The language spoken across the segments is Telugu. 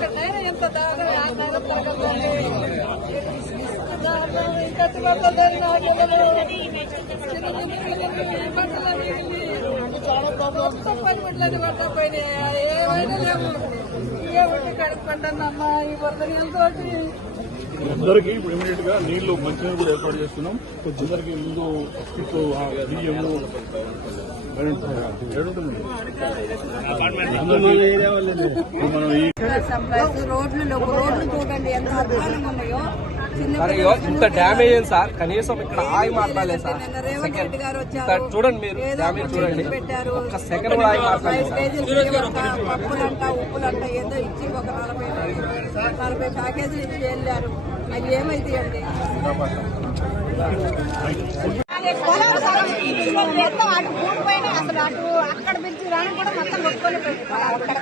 ఎక్కడైనా ఎంత దారుణం యాతన తరగదండి దారుణం ఇంకా తిరుగుతుంది నాకెవరు మొత్తం పనిముట్లని ఏమైనా లేవు. ఏ ఉండి కడుక్కుంటానమ్మా ఈ వరద నీళ్ళతోటి అందరికీ ఇప్పుడు ఇమీడియట్గా నీళ్ళు మంచినీళ్ళు కూడా ఏర్పాటు చేస్తున్నాం అందరికీ ముందు ఇప్పుడు బియ్యము రోడ్లు రోడ్లు చూడండి ఎంత ఉన్నాయో సార్ ఇంత డ్యామేజ్ అయింది సార్ కనీసం ఇక్కడ ఆగి మాట్లాడలేదు సార్ సెకండ్ గారు వచ్చారు. సార్ చూడండి మీరు డ్యామేజ్ చూడండి పెట్టారు. ఒక్క సెకండ్ కూడా ఆగి మాట్లాడలేదు సార్ పప్పులంట ఉప్పులంట ఏదో ఇచ్చి ఒక నలభై నలభై ప్యాకేజీలు ఇచ్చి వెళ్ళారు అవి ఏమైతే మొత్తం అటు కూడిపోయినా అసలు అటు అక్కడ పిలిచి రాని కూడా మొత్తం కొట్టుకొని అక్కడ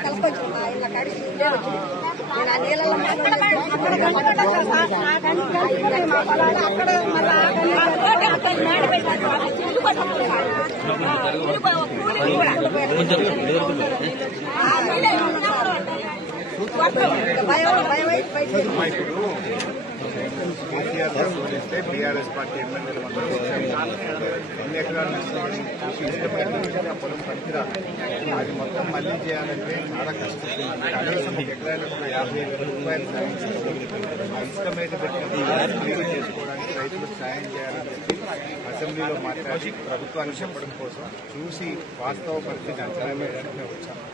అక్కడ భయం భయం అయితే బయటికి కేసీఆర్ బీఆర్ఎస్ పార్టీ ఎమ్మెల్యేలు అందరూ ఎన్ని ఎకరాలు ఇష్టమైన పొలం పనికిరాదు అది మొత్తం మళ్ళీ చేయాలంటే చాలా కష్టం కనీసం ఒక ఎకరాలకు ఒక యాభై వేల రూపాయలు సాయం ఇష్టం చేసుకోవడానికి రైతులకు సాయం చేయాలని చెప్పి అసెంబ్లీలో మాట్లాడి ప్రభుత్వాన్ని చెప్పడం కోసం చూసి వాస్తవ పరిస్థితి అంచనా వేయడానికి మేము వచ్చాము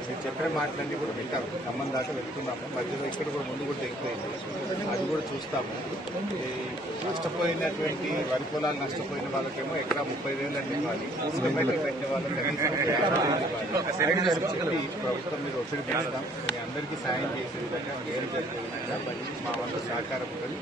మీరు చెప్పిన మాటలన్నీ కూడా వింటారు ఖమ్మం దాకా వెళ్తున్నాము మధ్యలో ఇక్కడ కూడా ముందు కూడా తెగిపోయింది కూడా చూస్తాము నష్టపోయినటువంటి వరి పొలాలు నష్టపోయిన వాళ్ళకేమో ఎకరా ముప్పై వేలు అంటే ఇవ్వాలి వాళ్ళకి ప్రభుత్వం మీద ఒత్తిడి పెడతాం మీ అందరికీ సాయం చేసే విధంగా నేను జరిగే విధంగా మా వాళ్ళ సహకారం ఉంటుంది